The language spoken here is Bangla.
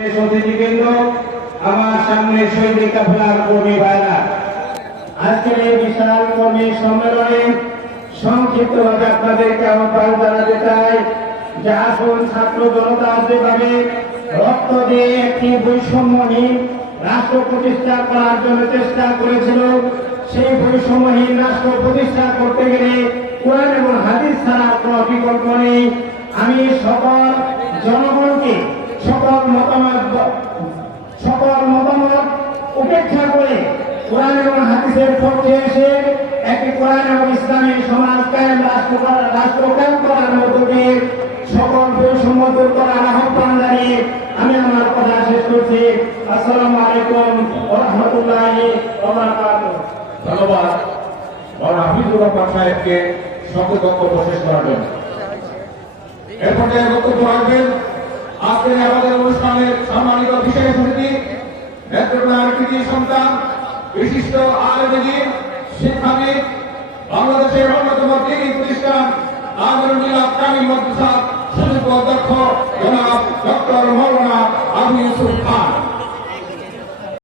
অতিথিবৃন্দ, আমার সামনে শহীদ কাফেলার কর্মী ভাইরা, আজকের এই বিশাল কর্মী সম্মেলনে সংক্ষিপ্তভাবে আপনাদেরকে আহ্বান জানাতে চাই যে আসুন ছাত্র জনতা যেভাবে রক্ত দিয়ে একটি বৈষম্যহীন রাষ্ট্র প্রতিষ্ঠা করার জন্য চেষ্টা করেছিল, সেই বৈষম্যহীন রাষ্ট্র প্রতিষ্ঠা করতে গেলে কোরআন এবং হাদিস ছাড়া কোনো বিকল্প নেই। আমি সকল জনগণকে সকল মতামত উপেক্ষা করে কোরআন এবং হাদিসের পক্ষে এসে একটি কোরআন এবং ইসলামী সমাজ কায়েম রাষ্ট্র কায়েম করার মধ্য দিয়ে সকল বৈষম্য দূর করার আহ্বান জানিয়ে আমি আমার কথা শেষ করছি। আসসালামু আলাইকুম ওয়া রাহমাতুল্লাহি ওয়া বারাকাতুহু। ধন্যবাদ হাফিজুর রহমান সাহেবকে সংক্ষিপ্ত বক্তব্য শেষ করার জন্য। এরপরে বক্তব্য রাখবেন আজকের আমাদের অনুষ্ঠানের সম্মানিত বিশেষ অতিথি, নেত্রকোনার কৃতি সন্তান, বিশিষ্ট আলেমদিন, শিক্ষাবিদ, বাংলাদেশের অন্যতম দিনী প্রতিষ্ঠান আমিরুল্লাহ কামিল মাদ্রাসার সুযোগ্য অধ্যক্ষ জনাব ডক্টর মাওলানা আবু ইউসুফ খান।